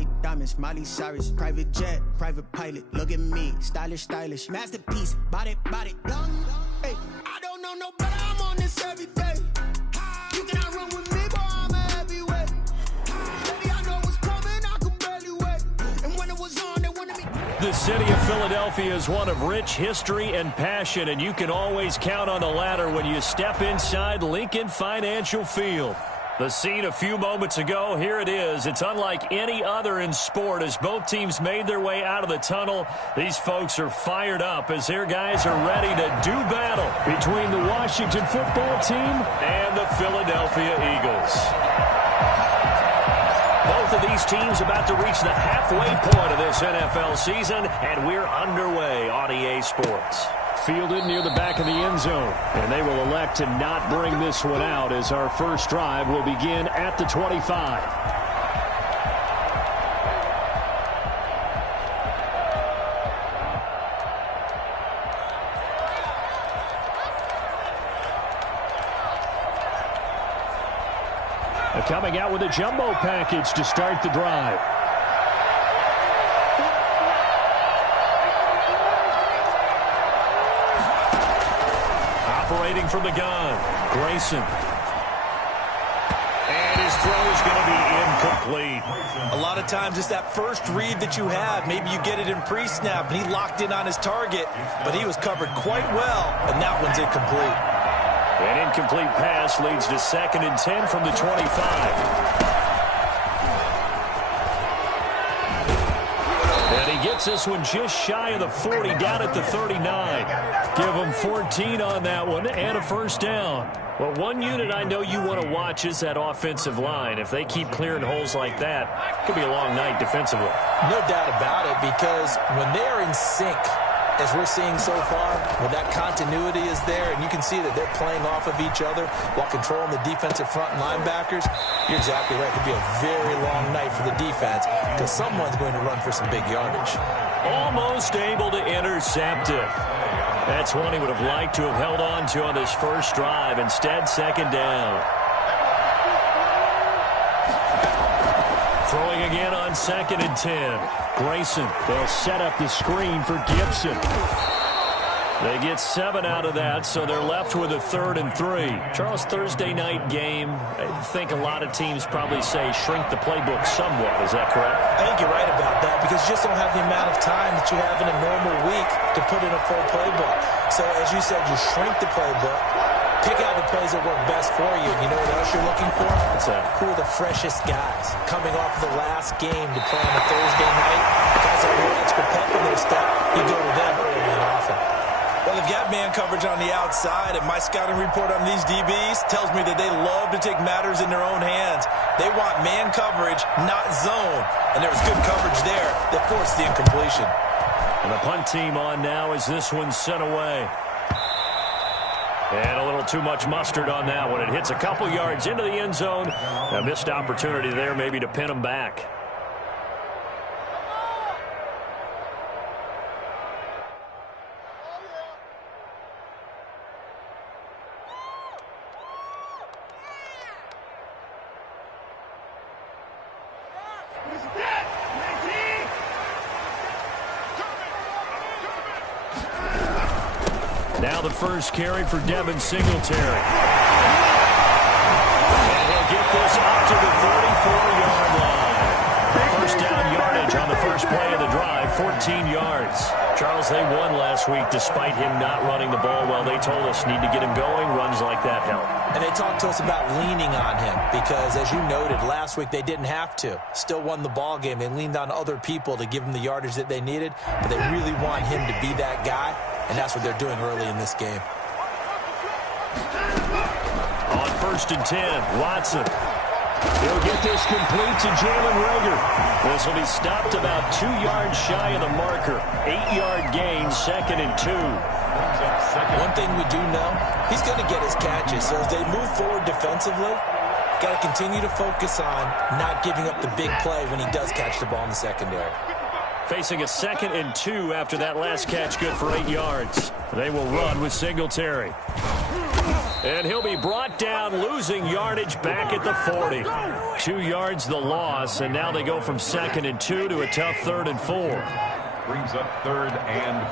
white diamonds, Miley Cyrus, private jet, private pilot. Look at me, stylish, stylish, masterpiece, body, young. Hey, I don't know no better. I'm on this every day. You cannot run with me, boy. I'm a heavyweight. Baby, I know what's coming. I could barely wait. And when it was on, they wanted me. The city of Philadelphia is one of rich history and passion, and you can always count on the latter when you step inside Lincoln Financial Field. The scene a few moments ago, here it is. It's unlike any other in sport as both teams made their way out of the tunnel. These folks are fired up as their guys are ready to do battle between the Washington football team and the Philadelphia Eagles. Both of these teams about to reach the halfway point of this NFL season, and we're underway on EA Sports. Fielded near the back of the end zone, and they will elect to not bring this one out as our first drive will begin at the 25. Coming out with a jumbo package to start the drive. Operating from the gun, Grayson. And his throw is going to be incomplete. A lot of times it's that first read that you have. Maybe you get it in pre-snap, and he locked in on his target, but he was covered quite well, and that one's incomplete. An incomplete pass leads to 2nd and 10 from the 25. And he gets this one just shy of the 40, down at the 39. Give him 14 on that one and a first down. Well, one unit I know you want to watch is that offensive line. If they keep clearing holes like that, it could be a long night defensively. No doubt about it, because when they are in sync, as we're seeing so far, when that continuity is there, and you can see that they're playing off of each other while controlling the defensive front and linebackers, you're exactly right. It could be a very long night for the defense because someone's going to run for some big yardage. Almost able to intercept it. That's one he would have liked to have held on to on this first drive. Instead, 2nd down. Throwing again on 2nd and 10. Grayson, they'll set up the screen for Gibson. They get 7 out of that, so they're left with a 3rd and 3. Charles, Thursday night game, I think a lot of teams probably say shrink the playbook somewhat. Is that correct? I think you're right about that because you just don't have the amount of time that you have in a normal week to put in a full playbook. So, as you said, you shrink the playbook. Pick out the plays that work best for you. You know what else you're looking for? What's that? Who are the freshest guys coming off the last game to play on a Thursday night? Guys that have a little extra pep in their step. You go to them early and often. Well, they've got man coverage on the outside, and my scouting report on these DBs tells me that they love to take matters in their own hands. They want man coverage, not zone. And there was good coverage there that forced the incompletion. And the punt team on now as this one's sent away. And a little too much mustard on that one. It hits a couple yards into the end zone. A missed opportunity there maybe to pin them back. Now the first carry for Devin Singletary. And he'll get this up to the 34-yard line. First down yardage on the first play of the drive, 14 yards. Charles, they won last week despite him not running the ball well. They told us need to get him going. Runs like that help. And they talked to us about leaning on him because, as you noted, last week they didn't have to. Still won the ball game. They leaned on other people to give them the yardage that they needed, but they really want him to be that guy, and that's what they're doing early in this game. On 1st and 10, Watson. He'll get this complete to Jalen Reagor. This will be stopped about 2 yards shy of the marker. 8-yard gain, 2nd and 2. One thing we do know, he's going to get his catches. So as they move forward defensively, got to continue to focus on not giving up the big play when he does catch the ball in the secondary. Facing a 2nd and 2 after that last catch, good for 8 yards. They will run with Singletary. And he'll be brought down, losing yardage back at the 40. 2 yards the loss, and now they go from 2nd and 2 to a tough 3rd and 4. Brings up 3rd and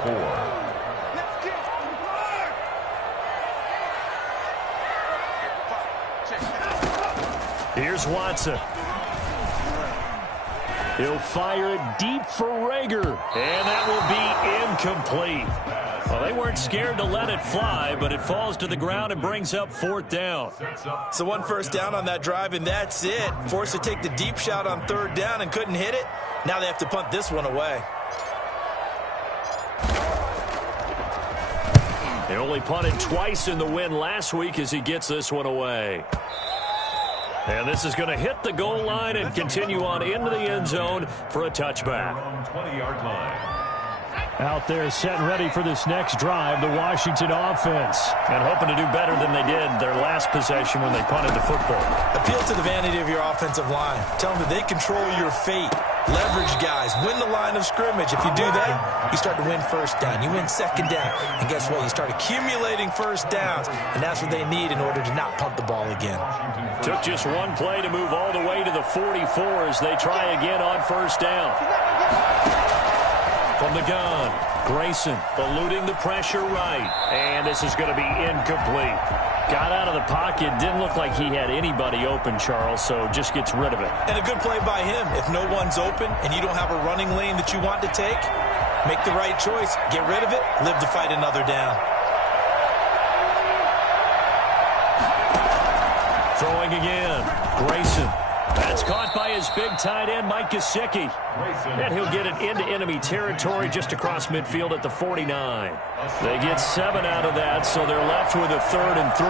4. Here's Watson. He'll fire it deep for Rager, and that will be incomplete. Well, they weren't scared to let it fly, but it falls to the ground and brings up 4th down. So 1 first down on that drive, and that's it. Forced to take the deep shot on 3rd down and couldn't hit it. Now they have to punt this one away. They only punted twice in the win last week as he gets this one away. And this is going to hit the goal line and continue on into the end zone for a touchback. 20-yard line. Out there set and ready for this next drive, the Washington offense. And hoping to do better than they did their last possession when they punted the football. Appeal to the vanity of your offensive line. Tell them that they control your fate. Leverage guys. Win the line of scrimmage. If you do that, you start to win 1st down. You win 2nd down. And guess what? You start accumulating 1st downs. And that's what they need in order to not punt the ball again. Took just 1 play to move all the way to the 44 as they try again on 1st down. From the gun, Grayson eluding the pressure right. And this is going to be incomplete. Got out of the pocket. Didn't look like he had anybody open, Charles, so just gets rid of it. And a good play by him. If no one's open and you don't have a running lane that you want to take, make the right choice. Get rid of it. Live to fight another down. Throwing again, Grayson. That's caught by his big tight end, Mike Gesicki. And he'll get it into enemy territory just across midfield at the 49. They get 7 out of that, so they're left with a 3rd and 3.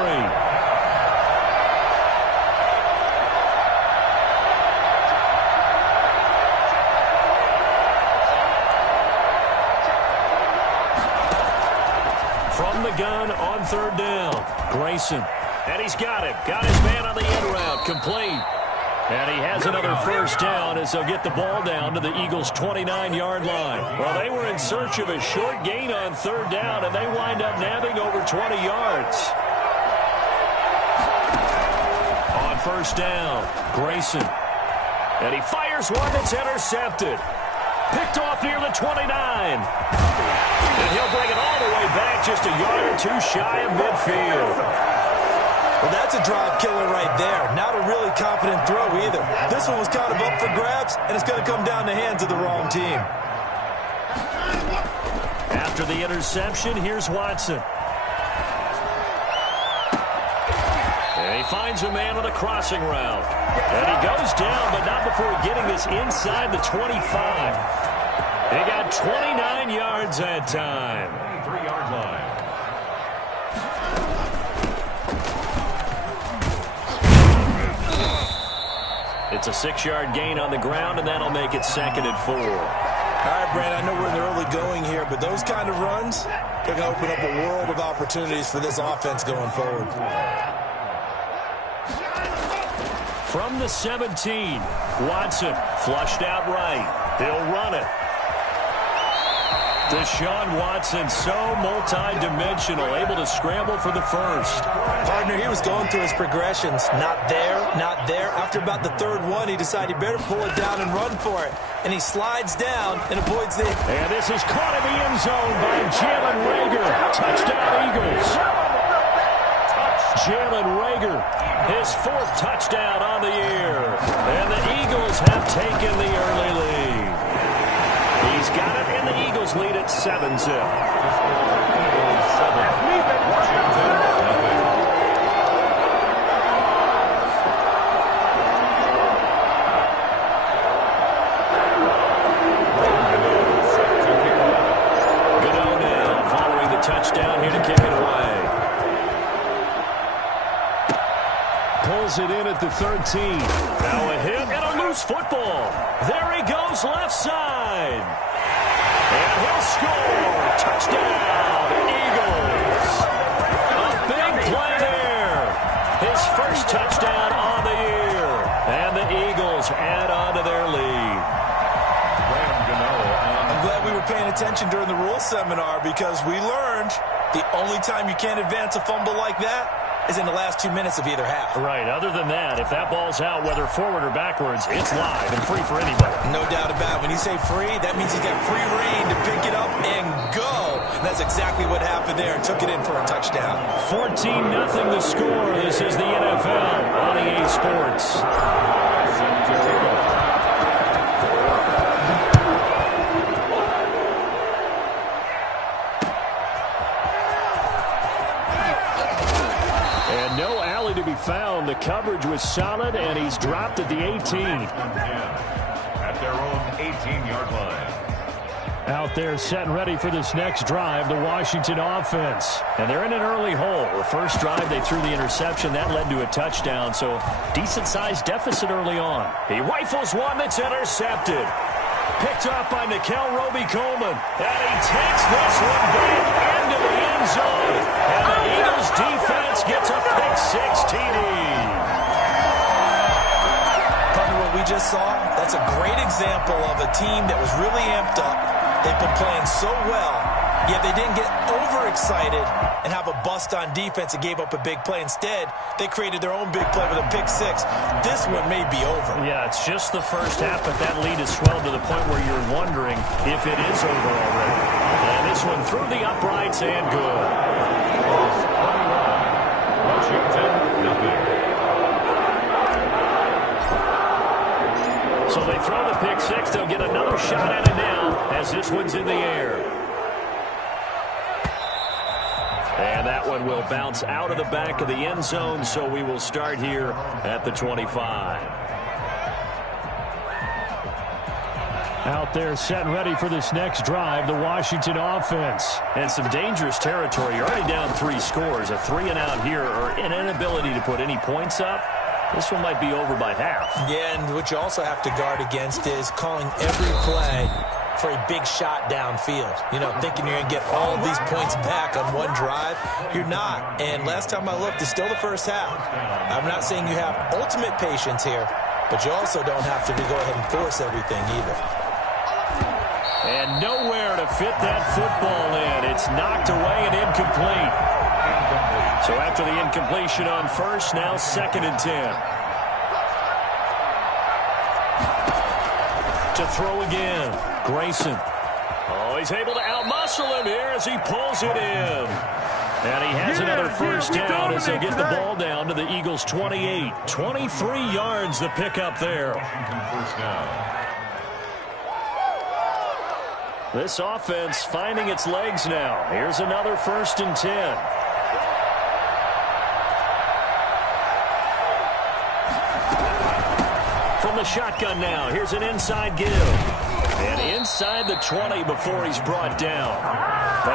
From the gun on 3rd down, Grayson. And he's got it. Got his man on the end route. Complete. And he has another 1st down as they'll get the ball down to the Eagles' 29-yard line. Well, they were in search of a short gain on 3rd down, and they wind up nabbing over 20 yards. On 1st down, Grayson. And he fires one that's intercepted. Picked off near the 29. And he'll bring it all the way back just a yard or 2 shy of midfield. Well, that's a drive killer right there. Not a really confident throw either. This one was kind of up for grabs, and it's going to come down the hands of the wrong team. After the interception, here's Watson. And he finds a man on a crossing route. And he goes down, but not before getting this inside the 25. He got 29 yards that time. 23-yard line. It's a 6-yard gain on the ground, and that'll make it 2nd and 4. All right, Brent, I know we're in the early going here, but those kind of runs, they're going to open up a world of opportunities for this offense going forward. From the 17, Watson flushed out right. He'll run it. Deshaun Watson, so multi-dimensional, able to scramble for the 1st. Partner, he was going through his progressions. Not there, not there. After about the 3rd one, he decided he better pull it down and run for it. And he slides down and avoids the... And this is caught in the end zone by Jalen Rager. Touchdown, Eagles. Jalen Rager, his 4th touchdown on the year. And the Eagles have taken the early lead. He's got it, and the Eagles lead at 7-zip. Godot now following the touchdown here to kick it away. Pulls it in at the 13. Now a hit and a loose football. There he goes left side. And he'll score. Touchdown, Eagles. A big play there. His 1st touchdown on the year. And the Eagles add on to their lead. I'm glad we were paying attention during the rules seminar because we learned the only time you can't advance a fumble like that is in the last 2 minutes of either half. Right. Other than that, if that ball's out, whether forward or backwards, it's live and free for anybody. No doubt about it. When you say free, that means he's got free reign to pick it up and go. And that's exactly what happened there. Took it in for a touchdown. 14-0 the score. This is the NFL on EA Sports. And no alley to be found. The coverage was solid, and he's dropped at the 18. At their own 18-yard line. Out there set and ready for this next drive, the Washington offense. And they're in an early hole. The first drive, they threw the interception. That led to a touchdown, so decent-sized deficit early on. He rifles one that's intercepted. Picked up by Nikel Roby-Coleman. And he takes this one back into the end zone. And the Eagles defense gets a pick-6 TD. What we just saw, that's a great example of a team that was really amped up. They've been playing so well, yet they didn't get overexcited and have a bust on defense and gave up a big play. Instead, they created their own big play with a pick-6. This one may be over. Yeah, it's just the first half, but that lead has swelled to the point where you're wondering if it is over already. And this one through the uprights and good. Washington, nothing. So they throw the pick-6. They'll get another shot at it now as this one's in the air. And that one will bounce out of the back of the end zone, so we will start here at the 25. Out there set and ready for this next drive, the Washington offense. And some dangerous territory. You're already down 3 scores. A 3-and-out here or an inability to put any points up. This one might be over by half. Yeah, and what you also have to guard against is calling every play for a big shot downfield. You know, thinking you're going to get all of these points back on one drive. You're not. And last time I looked, it's still the first half. I'm not saying you have ultimate patience here, but you also don't have to go ahead and force everything either. And nowhere to fit that football in. It's knocked away and incomplete. So after the incompletion on first, now 2nd and 10. To throw again, Grayson. Oh, he's able to outmuscle him here as he pulls it in. And he has another first down as they get the ball down to the Eagles' 28. 23 yards the pickup there. First down. This offense finding its legs now. Here's another 1st and 10. From the shotgun now, here's an inside give. And inside the 20 before he's brought down.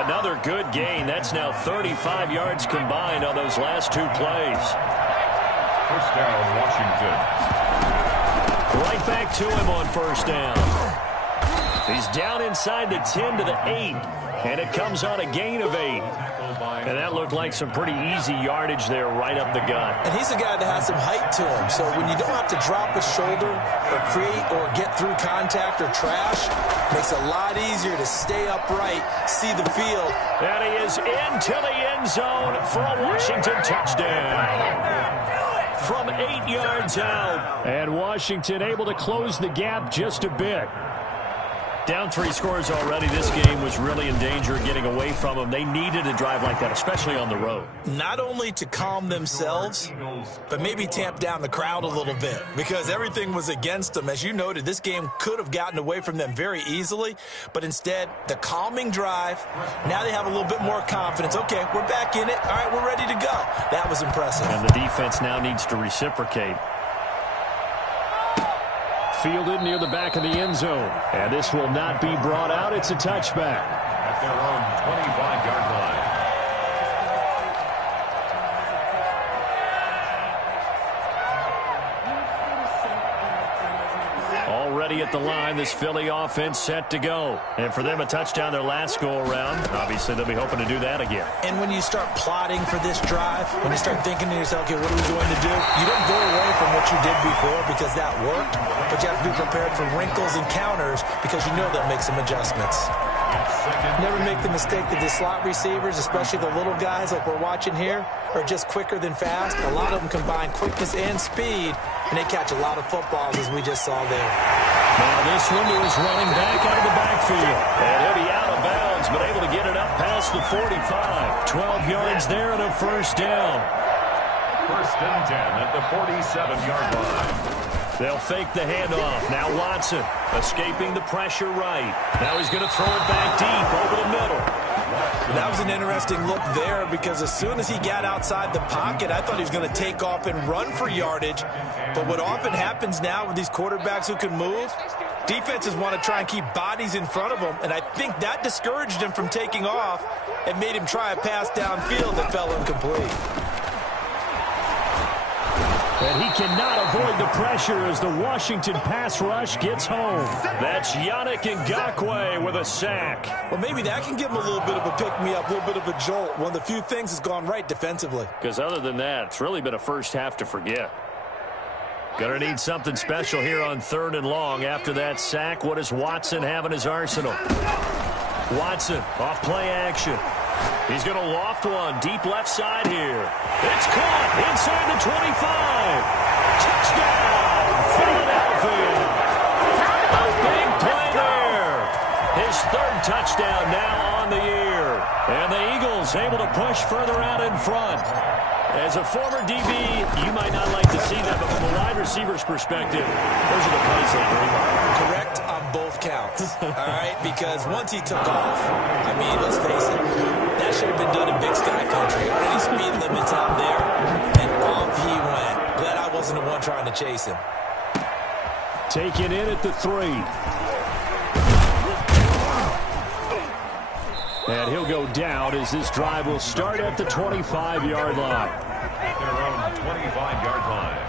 Another good gain. That's now 35 yards combined on those last 2 plays. First down, Washington. Right back to him on first down. He's down inside the 10 to the 8. And it comes on a gain of 8. And that looked like some pretty easy yardage there right up the gut. And he's a guy that has some height to him. So when you don't have to drop a shoulder or create or get through contact or trash, makes it a lot easier to stay upright, see the field. And he is into the end zone for a Washington touchdown. From 8 yards out. And Washington able to close the gap just a bit. Down 3 scores already. This game was really in danger of getting away from them. They needed a drive like that, especially on the road. Not only to calm themselves, but maybe tamp down the crowd a little bit because everything was against them. As you noted, this game could have gotten away from them very easily, but instead, the calming drive, now they have a little bit more confidence. Okay, we're back in it. All right, we're ready to go. That was impressive. And the defense now needs to reciprocate. Fielded near the back of the end zone. And this will not be brought out. It's a touchback. At their own 25-yard line. Already at the line, this Philly offense set to go. And for them, a touchdown their last go-around. Obviously, they'll be hoping to do that again. And when you start plotting for this drive, when you start thinking to yourself, okay, what are we going to do? You don't go away from what you did before because that worked, but you have to be prepared for wrinkles and counters because you know they'll make some adjustments. Never make the mistake that the slot receivers, especially the little guys like we're watching here, are just quicker than fast. A lot of them combine quickness and speed, and they catch a lot of footballs, as we just saw there. Now this one is running back out of the backfield. And he'll be out of bounds, but able to get it up past the 45. 12 yards there and a first down. First and 10 at the 47-yard line. They'll fake the handoff. Now Watson escaping the pressure right. Now he's going to throw it back deep over the middle. That was an interesting look there because as soon as he got outside the pocket, I thought he was going to take off and run for yardage. But what often happens now with these quarterbacks who can move, defenses want to try and keep bodies in front of them, and I think that discouraged him from taking off and made him try a pass downfield that fell incomplete. And he cannot avoid the pressure as the Washington pass rush gets home. That's Yannick Ngakoue with a sack. Well, maybe that can give him a little bit of a pick-me-up, a little bit of a jolt. One of the few things has gone right defensively. Because other than that, it's really been a first half to forget. Gonna need something special here on 3rd and long. After that sack, what does Watson have in his arsenal? Watson off play action. He's going to loft one deep left side here. It's caught inside the 25. Touchdown, Philadelphia. A big play there. His 3rd touchdown now on the year. And the Eagles able to push further out in front. As a former DB, you might not like to see that, but from a wide receiver's perspective, those are the plays they bring. Correct on both counts, all right? Because once he took off, I mean, let's face it, that should have been done in Big Sky Country. Already speed limits out there, and off he went. Glad I wasn't the one trying to chase him. Taken in at the 3. And he'll go down as this drive will start at the 25-yard line. At their own 25-yard line.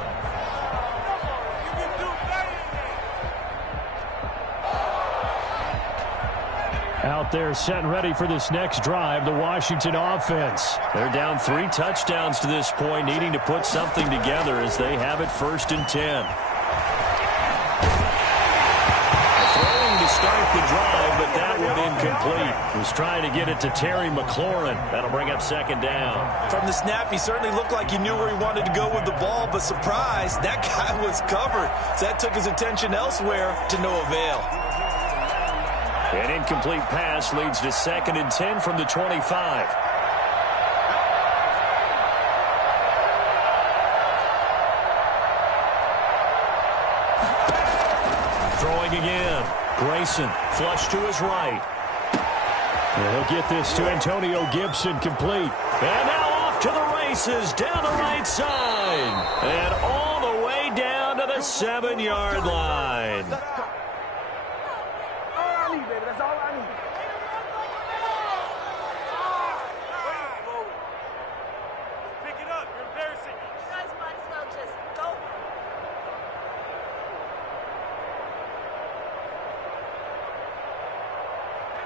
Out there set and ready for this next drive, the Washington offense. They're down 3 touchdowns to this point, needing to put something together as they have it 1st and 10. Throwing to start the drive, but that one incomplete. Was trying to get it to Terry McLaurin. That'll bring up 2nd down. From the snap, he certainly looked like he knew where he wanted to go with the ball, but surprise, that guy was covered. So that took his attention elsewhere to no avail. An incomplete pass leads to 2nd and 10 from the 25. Throwing again. Grayson flush to his right. And he'll get this to Antonio Gibson complete. And now off to the races down the right side. And all the way down to the 7-yard line. That's all I need. Pick it up. You're embarrassing me. You guys might as well just go.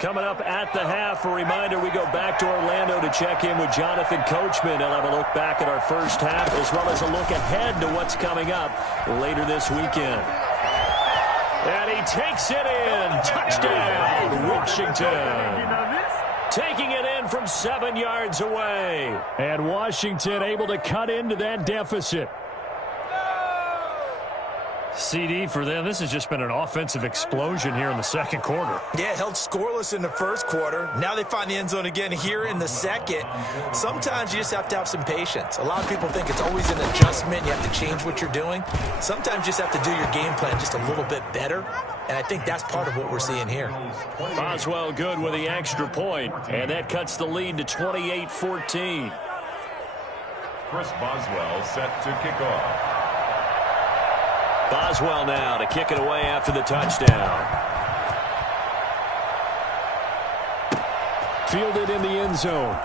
Coming up at the half, a reminder, we go back to Orlando to check in with Jonathan Coachman. He'll have a look back at our first half as well as a look ahead to what's coming up later this weekend. And he takes it in. Touchdown, Washington. Taking it in from 7 yards away. And Washington able to cut into that deficit. CD for them, this has just been an offensive explosion here in the 2nd quarter. Yeah, held scoreless in the 1st quarter. Now they find the end zone again here in the 2nd. Sometimes you just have to have some patience. A lot of people think it's always an adjustment. You have to change what you're doing. Sometimes you just have to do your game plan just a little bit better. And I think that's part of what we're seeing here. Boswell good with the extra point, and that cuts the lead to 28-14. Chris Boswell set to kick off. Boswell now to kick it away after the touchdown. Fielded in the end zone.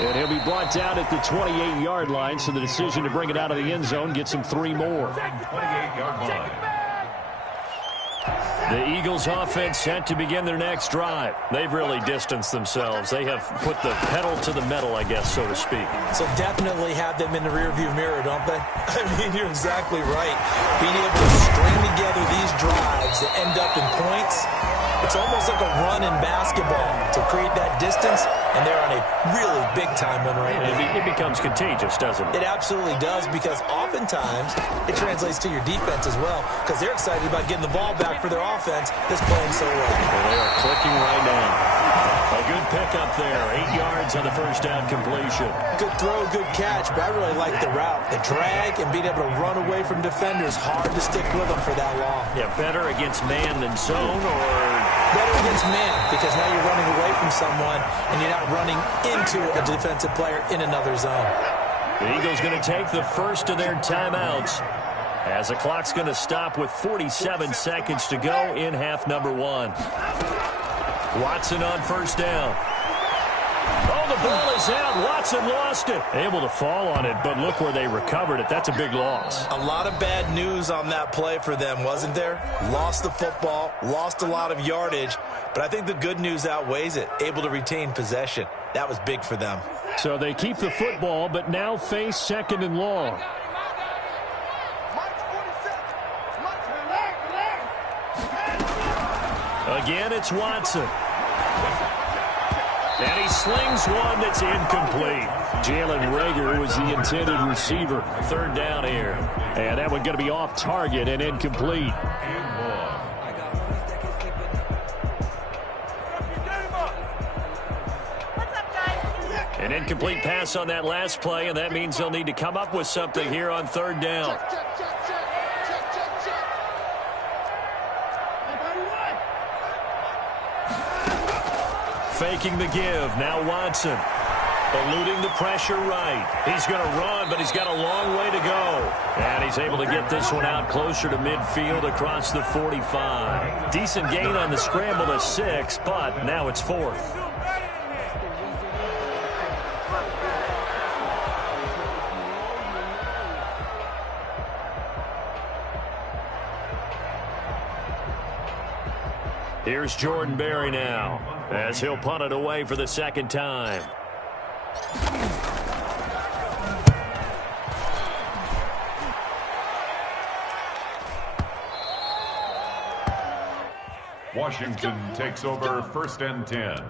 And he'll be brought down at the 28-yard line, so the decision to bring it out of the end zone gets him 3 more. 28-yard line. The Eagles offense set to begin their next drive. They've really distanced themselves. They have put the pedal to the metal, I guess, so to speak. So definitely have them in the rearview mirror, don't they? I mean, you're exactly right. Being able to string together these drives that end up in points, it's almost like a run in basketball to create that distance, and they're on a really big-time one right now. It becomes contagious, doesn't it? It absolutely does, because oftentimes it translates to your defense as well, because they're excited about getting the ball back for their offense that's playing so well. Well, they are clicking right now. A good pickup there. 8 yards on the first down completion. Good throw, good catch, but I really like the route. The drag and being able to run away from defenders, hard to stick with them for that long. Yeah, better against man than zone, or... Better against man, because now you're running away from someone and you're not running into a defensive player in another zone. The Eagles going to take the first of their timeouts as the clock's going to stop with 47 seconds to go in half number 1. Watson on first down. Oh, the ball is out. Watson lost it. Able to fall on it, but look where they recovered it. That's a big loss. A lot of bad news on that play for them, wasn't there? Lost the football, lost a lot of yardage, but I think the good news outweighs it. Able to retain possession. That was big for them. So they keep the football, but now face second and long. Again, it's Watson. And he slings one that's incomplete. Jalen Reagor was the intended receiver. Third down here. And that one going to be off target and incomplete. An incomplete pass on that last play, and that means they'll need to come up with something here on third down. Faking the give. Now Watson. Eluding the pressure right. He's going to run, but he's got a long way to go. And he's able to get this one out closer to midfield across the 45. Decent gain on the scramble to 6, but now it's 4th. Here's Jordan Berry now, as he'll punt it away for the second time. Washington takes over 1st and 10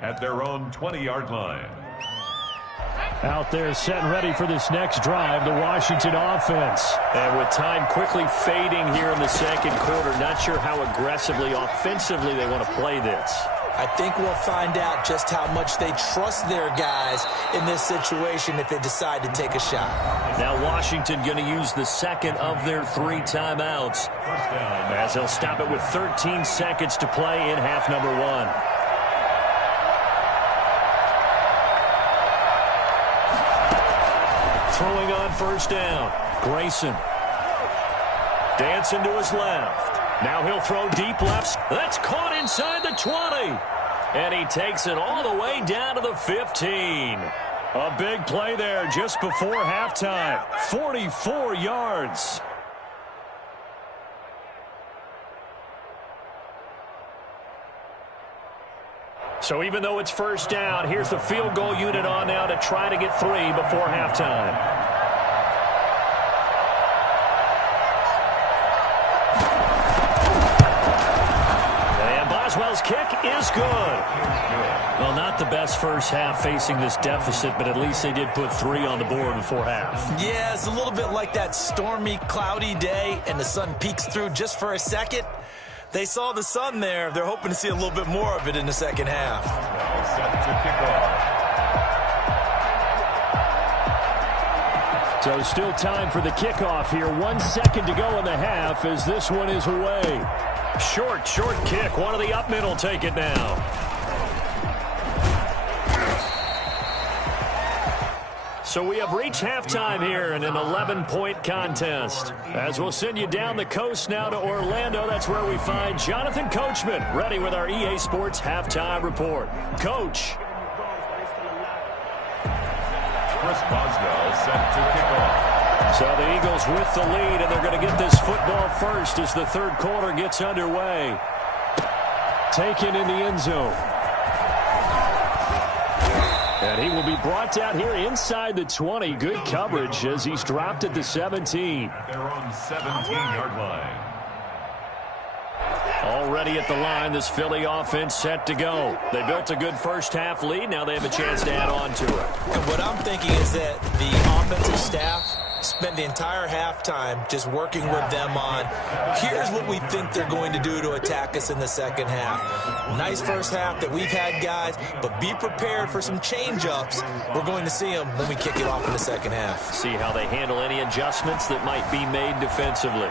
at their own 20-yard line. Out there set and ready for this next drive, the Washington offense. And with time quickly fading here in the second quarter, not sure how aggressively, offensively they want to play this. I think we'll find out just how much they trust their guys in this situation if they decide to take a shot. Now Washington going to use the second of their 3 timeouts, as they'll stop it with 13 seconds to play in half number 1. Throwing on first down. Grayson. Dancing to his left. Now he'll throw deep left. That's caught inside the 20. And he takes it all the way down to the 15. A big play there just before halftime. 44 yards. So even though it's first down, here's the field goal unit on now to try to get 3 before halftime. And Boswell's kick is good. Well, not the best first half facing this deficit, but at least they did put 3 on the board before half. Yeah, it's a little bit like that stormy, cloudy day, and the sun peeks through just for a second. They saw the sun there. They're hoping to see a little bit more of it in the second half. Set to kick off. So still time for the kickoff here. 1 second to go in the half as this one is away. Short kick. One of the up middle take it now. So we have reached halftime here in an 11-point contest. As we'll send you down the coast now to Orlando, that's where we find Jonathan Coachman, ready with our EA Sports Halftime Report. Coach. Chris Boswell set to kick off. So the Eagles with the lead, and they're going to get this football first as the third quarter gets underway. Taken in the end zone. And he will be brought down here inside the 20. Good coverage as he's dropped at the 17. At their own 17-yard line. Already at the line, this Philly offense set to go. They built a good first-half lead. Now they have a chance to add on to it. And what I'm thinking is that the offensive staff spend the entire halftime just working with them on, here's what we think they're going to do to attack us in the second half. Nice first half that we've had, guys, but be prepared for some change-ups. We're going to see them when we kick it off in the second half. See how they handle any adjustments that might be made defensively.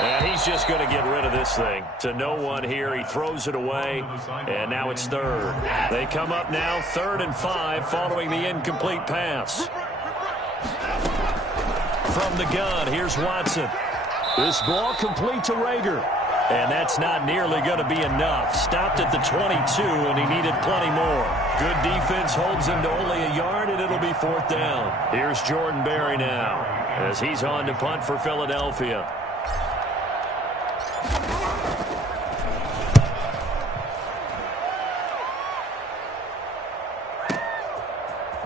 And he's just going to get rid of this thing. To no one here. He throws it away, and now it's third. They come up now 3rd and 5 following the incomplete pass. From the gun, here's Watson. This ball complete to Rager. And that's not nearly going to be enough. Stopped at the 22, and he needed plenty more. Good defense holds him to only a yard, and it'll be 4th down. Here's Jordan Berry now as he's on to punt for Philadelphia.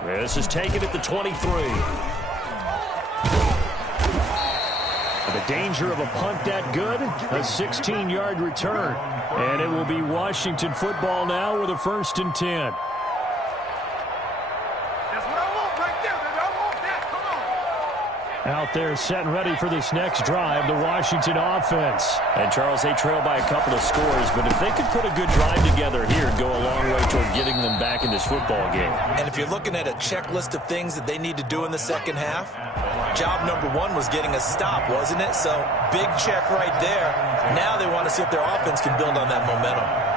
This is taken at the 23. The danger of a punt that good, a 16-yard return. And it will be Washington football now with a 1st and 10. Out there set and ready for this next drive, the Washington offense. And, Charles, they trail by a couple of scores, but if they could put a good drive together here, it'd go a long way toward getting them back in this football game. And if you're looking at a checklist of things that they need to do in the second half, job number 1 was getting a stop, wasn't it? So, big check right there. Now they want to see if their offense can build on that momentum.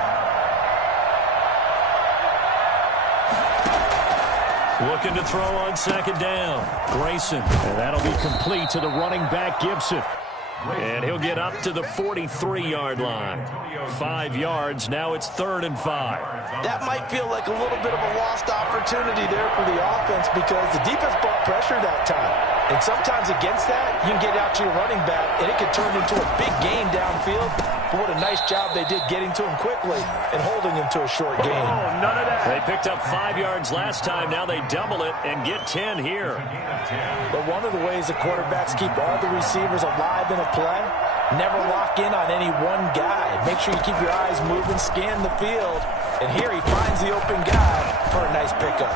Looking to throw on 2nd down. Grayson. And that'll be complete to the running back, Gibson. And he'll get up to the 43-yard line. 5 yards. Now it's 3rd and 5. That might feel like a little bit of a lost opportunity there for the offense because the defense brought pressure that time. And sometimes against that, you can get out to your running back, and it could turn into a big gain downfield. But what a nice job they did getting to him quickly and holding him to a short gain. Oh, none of that. They picked up 5 yards last time. Now they double it and get 10 here. But one of the ways the quarterbacks keep all the receivers alive in a play, never lock in on any one guy. Make sure you keep your eyes moving, scan the field. And here he finds the open guy for a nice pickup.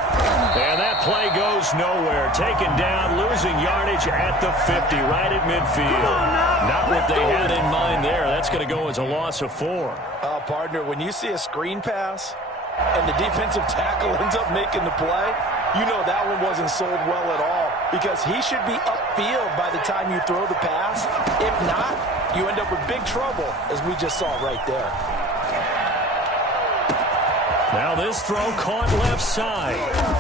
And that play goes nowhere. Taken down, losing yardage at the 50, right at midfield. Not what they had in mind there. That's going to go as a loss of 4. Partner, when you see a screen pass and the defensive tackle ends up making the play, you know that one wasn't sold well at all because he should be upfield by the time you throw the pass. If not, you end up with big trouble, as we just saw right there. Now this throw caught left side.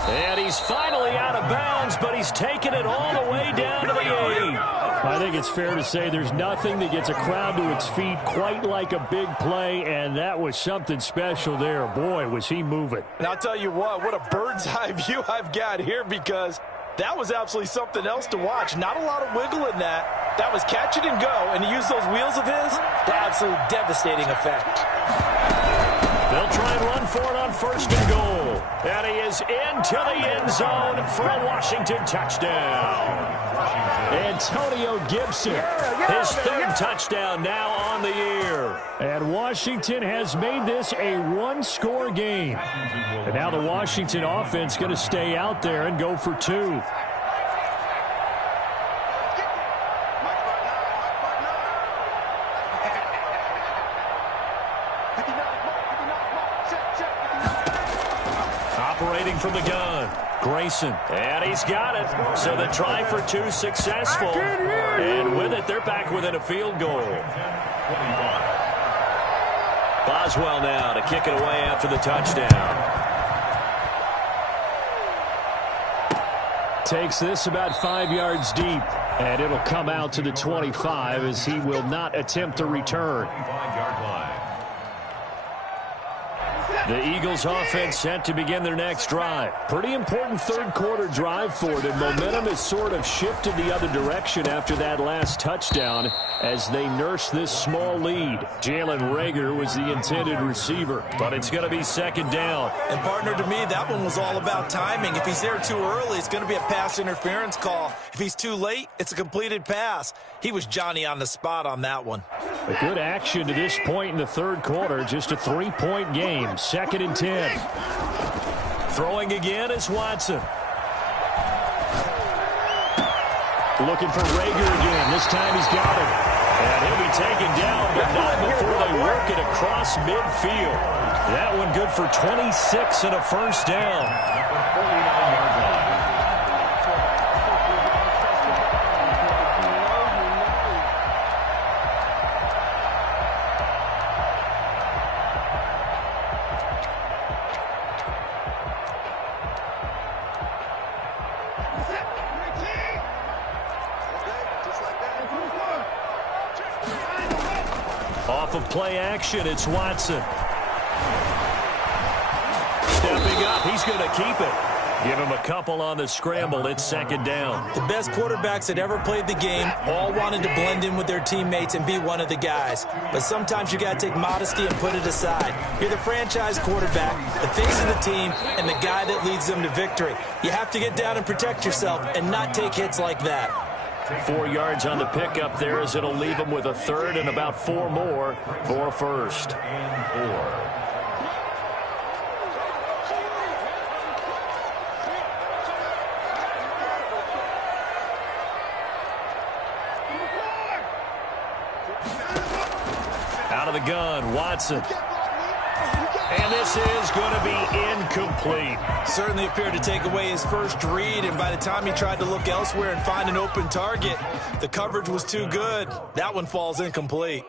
And he's finally out of bounds, but he's taken it all the way down to the 8. I think it's fair to say there's nothing that gets a crowd to its feet quite like a big play, and that was something special there. Boy, was he moving. And I'll tell you what a bird's eye view I've got here because that was absolutely something else to watch. Not a lot of wiggle in that. That was catch it and go, and to use those wheels of his, the absolute devastating effect. They'll try and run for it on 1st and goal. And he is into the end zone for a Washington touchdown. Antonio Gibson, his 3rd touchdown now on the year. And Washington has made this a 1-score game. And now the Washington offense going to stay out there and go for 2. Operating from the gun, Grayson, and he's got it. So the try for 2 successful, and with it, they're back within a field goal. Boswell now to kick it away after the touchdown. Takes this about 5 yards deep, and it'll come out to the 25 as he will not attempt to return. The Eagles offense set to begin their next drive. Pretty important third quarter drive for them. Momentum has sort of shifted the other direction after that last touchdown as they nurse this small lead. Jalen Reagor was the intended receiver, but it's going to be second down. And partner, to me, that one was all about timing. If he's there too early, it's going to be a pass interference call. If he's too late, it's a completed pass. He was Johnny on the spot on that one. A good action to this point in the third quarter. Just a 3-point game. 2nd and 10. Throwing again is Watson. Looking for Reagor again. This time he's got him. And he'll be taken down, but not before they work it across midfield. That one good for 26 and a first down. Off of play action, it's Watson. Stepping up, he's going to keep it. Give him a couple on the scramble. It's second down. The best quarterbacks that ever played the game all wanted to blend in with their teammates and be one of the guys. But sometimes you got to take modesty and put it aside. You're the franchise quarterback, the face of the team, and the guy that leads them to victory. You have to get down and protect yourself and not take hits like that. 4 yards on the pickup there as it'll leave him with a third and about 4 more for a first. Out of the gun, Watson. And this is going to be incomplete. Certainly appeared to take away his first read, and by the time he tried to look elsewhere and find an open target, the coverage was too good. That one falls incomplete.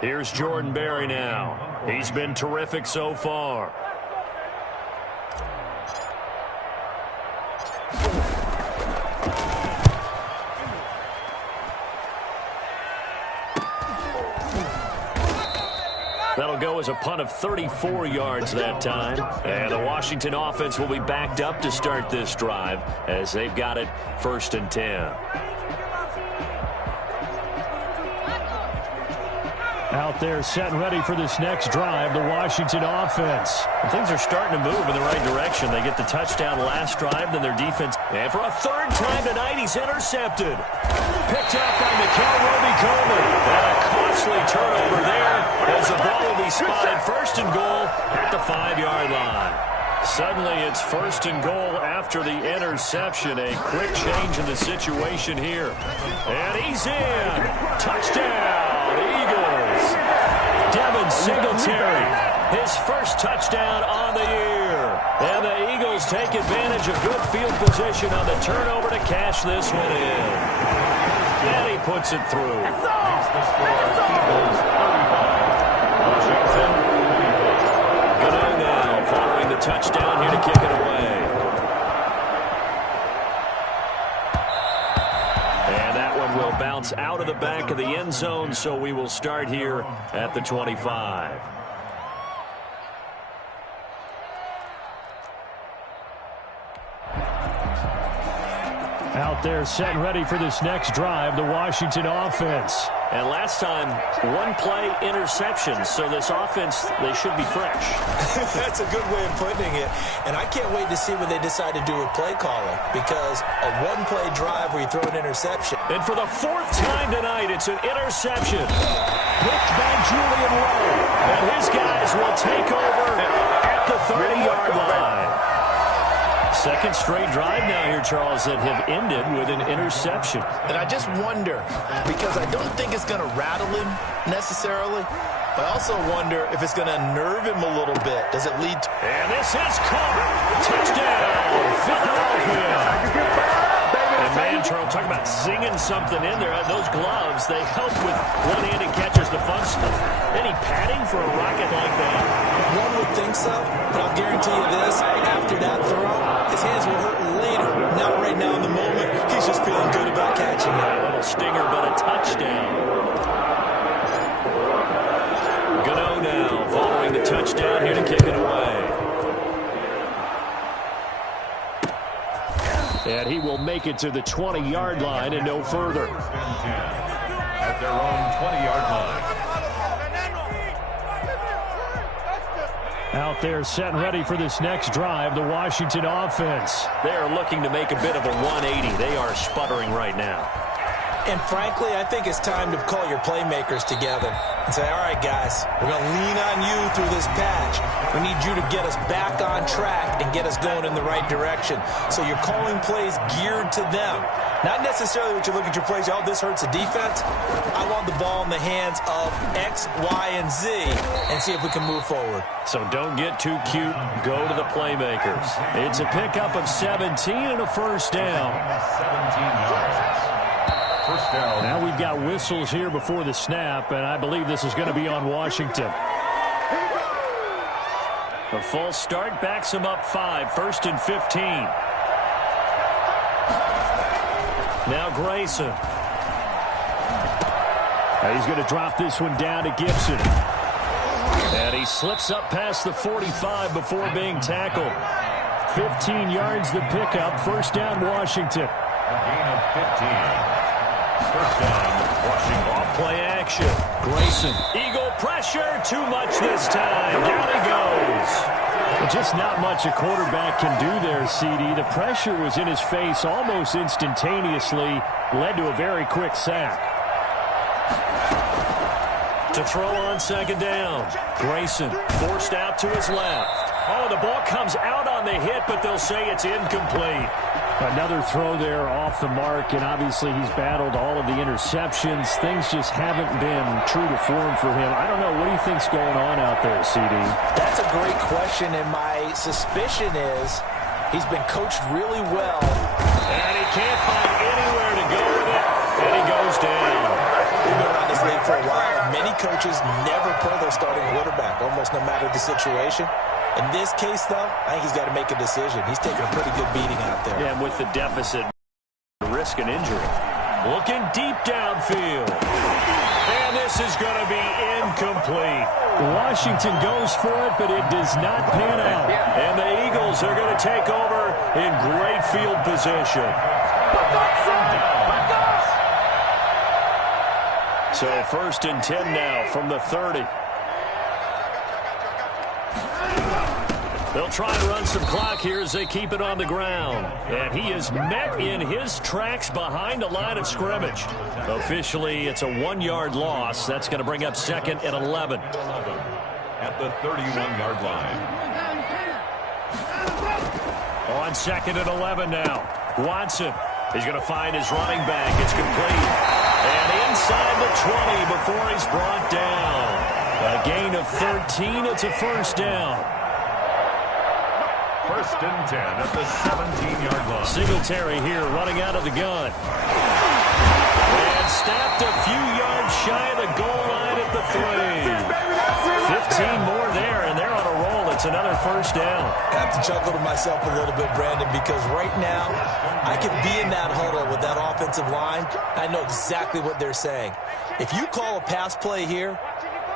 Here's Jordan Berry now. He's been terrific so far. That'll go as a punt of 34 yards that time. And the Washington offense will be backed up to start this drive as they've got it 1st and 10. Out there set and ready for this next drive, the Washington offense. And things are starting to move in the right direction. They get the touchdown last drive, then their defense. And for a third time tonight, he's intercepted. Picked up by Mikel Roby-Coleman. And a costly turnover there as the ball will be spotted 1st and goal at the 5-yard line. Suddenly it's 1st and goal after the interception. A quick change in the situation here. And he's in. Touchdown, Eagles. Devin Singletary, his first touchdown on the year. And the Eagles take advantage of good field position on the turnover to cash this one in. And he puts it through. Good now, following the touchdown here to kick it away. And that one will bounce out of the back of the end zone, so we will start here at the 25. Out there set and ready for this next drive, the Washington offense. And last time, one-play interception, so this offense, they should be fresh. That's a good way of putting it. And I can't wait to see what they decide to do with play calling, because a one-play drive where you throw an interception. And for the 4th time tonight, it's an interception. Picked by Julian Lowe. And his guys will take over at the 30-yard line. Second straight drive now here, Charles, that have ended with an interception. And I just wonder, because I don't think it's going to rattle him necessarily, but I also wonder if it's going to nerve him a little bit. Does it lead to... And this is caught. Touchdown, Philadelphia. And man, Charles, talk about zinging something in there. Those gloves, they help with one-handed catches, the fun stuff. Any padding for a rocket like that? One would think so, but I'll guarantee you this. After that throw, his hands will hurt later. Not right now in the moment. He's just feeling good about catching it. A little stinger, but a touchdown. Gano now following the touchdown here to kick it away. And he will make it to the 20-yard line and no further. At their own 20-yard line. Out there set and ready for this next drive, the Washington offense. They are looking to make a bit of a 180. They are sputtering right now. And frankly, I think it's time to call your playmakers together and say, all right, guys, we're going to lean on you through this patch. We need you to get us back on track and get us going in the right direction. So you're calling plays geared to them. Not necessarily what you look at your plays, oh, this hurts the defense. I want the ball in the hands of X, Y, and Z and see if we can move forward. So don't get too cute. Go to the playmakers. It's a pickup of 17 and a first down. 17 yards. First down. Now we've got whistles here before the snap, and I believe this is going to be on Washington. A false start backs him up 5, 1st and 15. Now Grayson. He's going to drop this one down to Gibson. And he slips up past the 45 before being tackled. 15 yards the pickup. First down, Washington. A gain of 15. First down, Washington. Off play action. Grayson. Eagle pressure. Too much this time. Down he goes. Just not much a quarterback can do there, CD. The pressure was in his face almost instantaneously. Led to a very quick sack. To throw on second down. Grayson forced out to his left. Oh, the ball comes out on the hit, but they'll say it's incomplete. Another throw there off the mark, and obviously he's battled all of the interceptions. Things just haven't been true to form for him. I don't know. What do you think's going on out there, CD? That's a great question, and my suspicion is he's been coached really well. And he can't find anywhere to go with it, and he goes down. We've been around this league for a while, and many coaches never pull their starting quarterback, almost no matter the situation. In this case, though, I think he's got to make a decision. He's taking a pretty good beating out there. Yeah, and with the deficit, risk an injury. Looking deep downfield. And this is going to be incomplete. Washington goes for it, but it does not pan out. And the Eagles are going to take over in great field position. So 1st and 10 now from the 30. They'll try to run some clock here as they keep it on the ground. And he is met in his tracks behind the line of scrimmage. Officially, it's a 1-yard loss. That's going to bring up 2nd and 11. At the 31-yard line. On 2nd and 11 now. Watson. He's going to find his running back. It's complete. And inside the 20 before he's brought down. A gain of 13. It's a first down. 1st and 10 at the 17-yard line. Singletary here running out of the gun. And snapped a few yards shy of the goal line at the 3. 15 more there, and they're on a roll. It's another first down. I have to chuckle to myself a little bit, Brandon, because right now I could be in that huddle with that offensive line. I know exactly what they're saying. If you call a pass play here,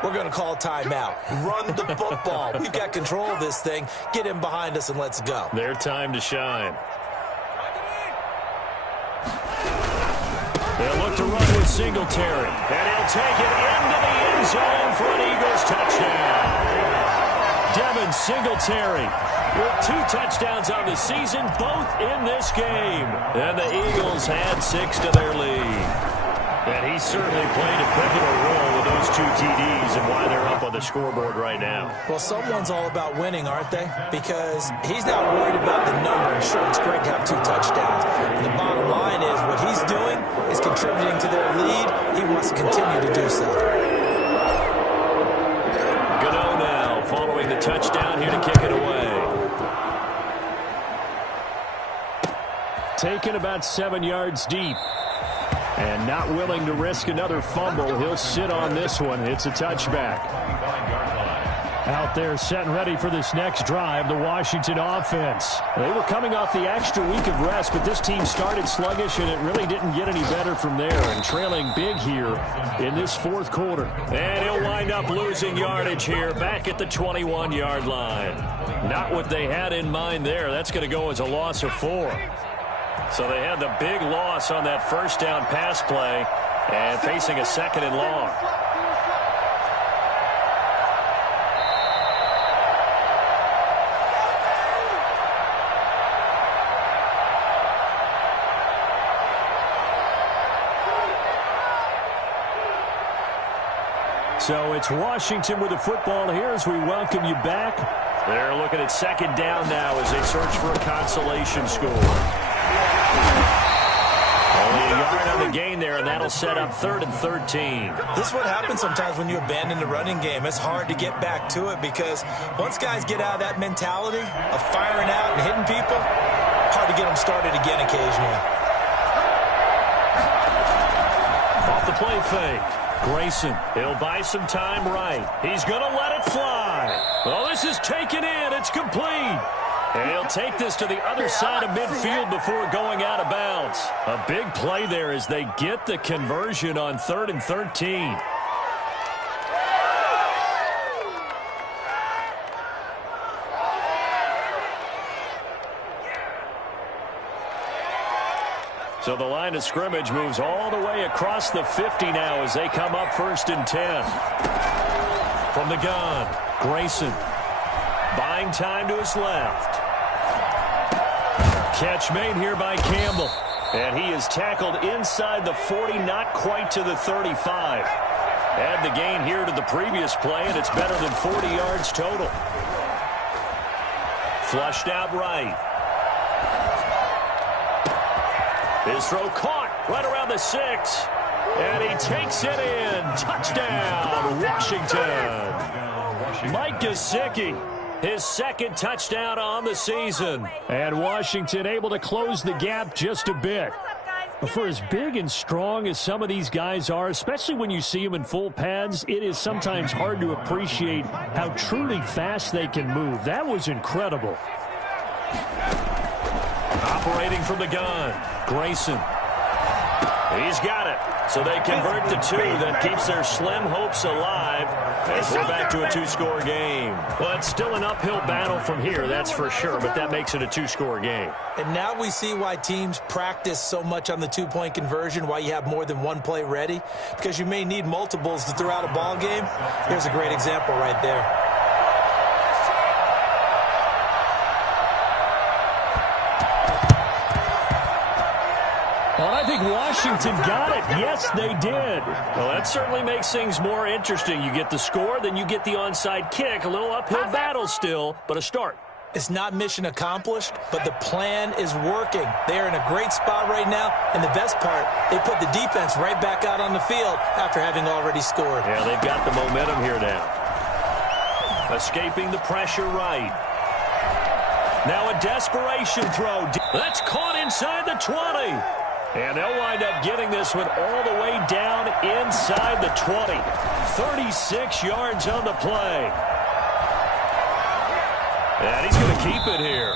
we're going to call a timeout. Run the football. We've got control of this thing. Get in behind us and let's go. Their time to shine. They'll look to run with Singletary. And he'll take it into the end zone for an Eagles touchdown. Devin Singletary with 2 touchdowns on the season, both in this game. And the Eagles add 6 to their lead. And he certainly played a pivotal role with those 2 TDs and why they're up on the scoreboard right now. Well, someone's all about winning, aren't they? Because he's not worried about the number. Sure, it's great to have 2 touchdowns. And the bottom line is what he's doing is contributing to their lead. He wants to continue to do so. Gano now following the touchdown here to kick it away. Taken about 7 yards deep. And not willing to risk another fumble. He'll sit on this one. It's a touchback. Out there set and ready for this next drive, the Washington offense. They were coming off the extra week of rest, but this team started sluggish, and it really didn't get any better from there, and trailing big here in this fourth quarter. And he'll wind up losing yardage here back at the 21-yard line. Not what they had in mind there. That's going to go as a loss of 4. So they had the big loss on that first down pass play and facing a 2nd and long. So it's Washington with the football here as we welcome you back. They're looking at 2nd down now as they search for a consolation score. Only a yard on the gain there, and that'll set up 3rd and 13. This is what happens sometimes when you abandon the running game. It's hard to get back to it because once guys get out of that mentality of firing out and hitting people, hard to get them started again occasionally. Off the play fake. Grayson, he'll buy some time right. He's going to let it fly. Well, this is taken in. It's complete. And he'll take this to the other side of midfield before going out of bounds. A big play there as they get the conversion on 3rd and 13. So the line of scrimmage moves all the way across the 50 now as they come up 1st and 10. From the gun, Grayson buying time to his left. Catch made here by Campbell. And he is tackled inside the 40, not quite to the 35. Add the gain here to the previous play, and it's better than 40 yards total. Flushed out right. His throw caught right around the 6. And he takes it in. Touchdown, Washington. Mike Gesicki, his 2nd touchdown on the season. And Washington able to close the gap just a bit. For as big and strong as some of these guys are, especially when you see them in full pads, it is sometimes hard to appreciate how truly fast they can move. That was incredible. Operating from the gun, Grayson. He's got it. So they convert the 2. That keeps their slim hopes alive as we're back to a 2-score game. Well, it's still an uphill battle from here, that's for sure, but that makes it a 2-score game. And now we see why teams practice so much on the 2-point conversion, why you have more than one play ready, because you may need multiples to throw out a ball game. Here's a great example right there. Well, I think Washington got it. Yes, they did. Well, that certainly makes things more interesting. You get the score, then you get the onside kick. A little uphill battle still, but a start. It's not mission accomplished, but the plan is working. They're in a great spot right now, and the best part, they put the defense right back out on the field after having already scored. Yeah, they've got the momentum here now. Escaping the pressure right. Now a desperation throw. That's caught inside the 20. And they'll wind up getting this one all the way down inside the 20. 36 yards on the play. And he's going to keep it here.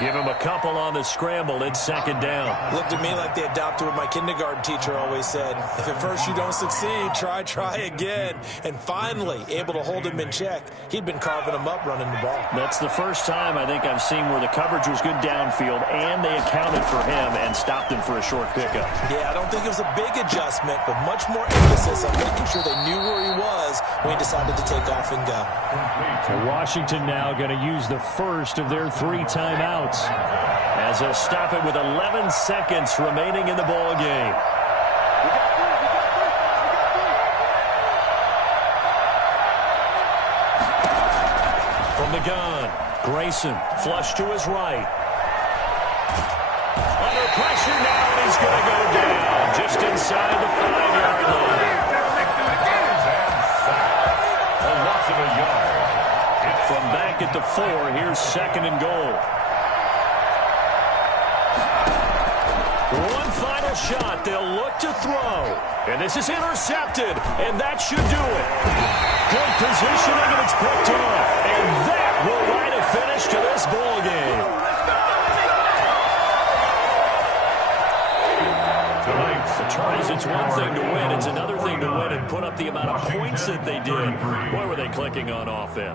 Give him a couple on the scramble. It's 2nd down. Looked at me like they adopted what my kindergarten teacher always said. If at first you don't succeed, try again. And finally, able to hold him in check. He'd been carving him up running the ball. That's the first time I think I've seen where the coverage was good downfield and they accounted for him and stopped him for a short pickup. Yeah, I don't think it was a big adjustment, but much more emphasis on making sure they knew where he was when he decided to take off and go. So Washington now going to use the first of their 3 timeouts as they'll stop it with 11 seconds remaining in the ball game. From the gun, Grayson flush to his right. Under pressure now, and he's going to go down just inside the 5-yard line. A loss of a yard. From back at the 4, here's 2nd and goal. One final shot. They'll look to throw. And this is intercepted. And that should do it. Good positioning, and it's picked off. And that will write a finish to this ball game. Charles, it's one thing to win. It's another thing to win and put up the amount of points that they did. Boy, were they clicking on offense.